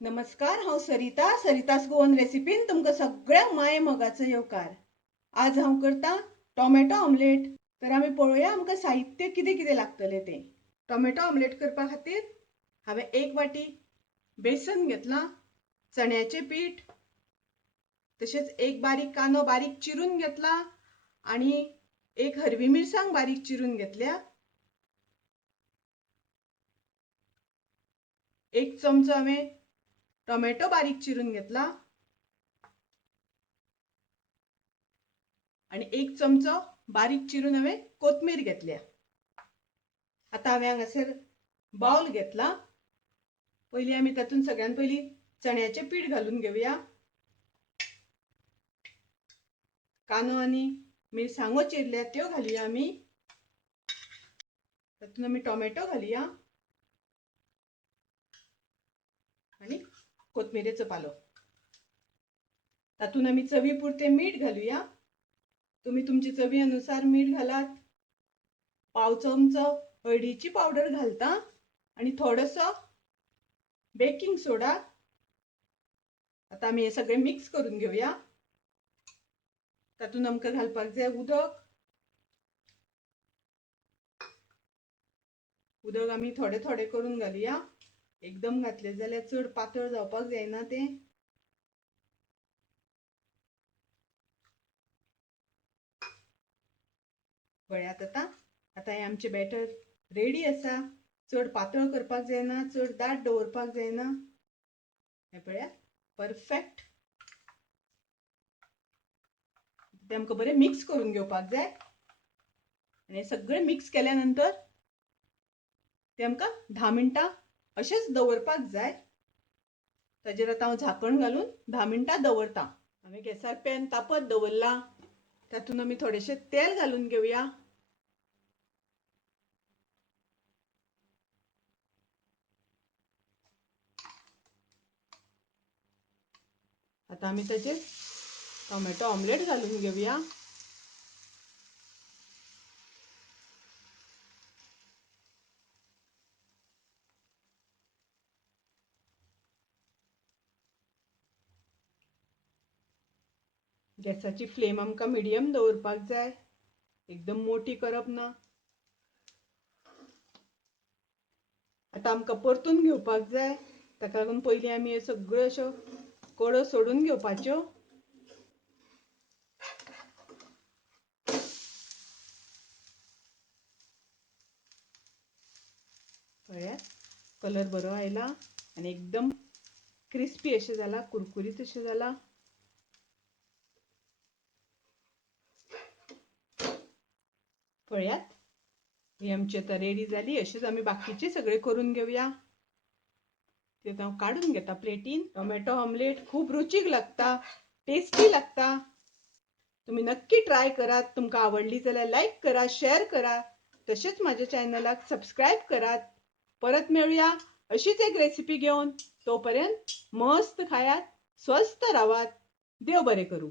नमस्कार, हांव सरितास गोवन रेसिपीन तुमकां सगळ्यांक माये मोगाचो येवकार। आज हांव करता टोमॅटो ऑमलेट। तर आमी पळोवया आमकां साहित्य कितें कितें लागतलें तें। टोमॅटो ऑमलेट करपा खातीर हांवें 1 वाटी बेसन घेतला, चण्याचें पीठ, तशेंच एक बारीक कांदो बारीक चिरून घेतला आनी एक हरवी मिरसांग बारीक चिरून घेतल्या। 1 चमचो हांवें टोमॅटो बारीक चिरून घेतला आणि 1 चमचो बारीक चिरून हांवें कोथमीर घेतल्या। आता हांवें हांगासर बाउल घेतला। पयलीं आमी तातूंत सगळ्यान पयलीं चण्याचें पीठ घालून घेवया। कांदो आनी मिरसांगो चिरल्या त्यो घालुया आमी। तातूंत आमी टोमॅटो घालुया आनी कोथमिरेचो पालो। तातूंत आमी चवी पुरतें मीठ घालुया। तुमी तुमचे चवी अनुसार मीठ घालात। पाव चमचो हळदीची पावडर घालता आणि थोडोसो बेकिंग सोडा। आता आमी हे सगळे मिक्स करून घेवया। तातूंत आमकां घालपाक जाय उदक। उदक आमी थोडे थोडे करून घालुया। एकदम घातले जाल्यार चड पातळ जावपाक जायना तें। पळयात आता हे आमचे बॅटर रेडी आसा। चड पातळ करपाक जायना, चड दाट दवरपाक जायना। हे पळयात, परफेक्ट। ते आमकां बरें मिक्स करून घेवपाक जाय आनी हे सगळें मिक्स केल्या नंतर ते आमकां 10 मिनटां अशेंच दवरपाक जाय। ताजेर आतां हांव झाकण घालून 10 मिनटां दवरता। हांवें गॅसार पॅन तापत दवरला। तातूंत आमी थोडेशें तेल घालून घेवया। आता आमी ताजेर टोमॅटो ऑमलेट घालून घेवया। गॅसाची फ्लेम आमकां मिडियम दवरपाक जाय, एकदम मोठी करप ना। आता आमकां परतून घेवपाक जाय, ताका लागून पयलीं आमी हे सगळ्यो अश्यो कडो सोडून घेवपाच्यो। पळयात, कलर बरो आयला आनी एकदम क्रिस्पी अशें जाला, कुरकुरीत अशें जाला। पळयात, ही आमची आतां रेडी जाली। अशीच आमी बाकीचे सगळे करून घेवया। ते हांव काडून घेता प्लेटीन। टोमॅटो ऑमलेट खूब रुचीक लागता, टेस्टी लागता। तुम्ही नक्की ट्राय करात। तुमकां आवडली जाल्यार लाईक करा, शेअर करा, तशेंच माझ्या चॅनलाक सबस्क्राईब करात। परत मेळूया अशीच एक रेसिपी घेऊन। तोपर्यंत मस्त खायात, स्वस्थ राहात। देव बरें करूं।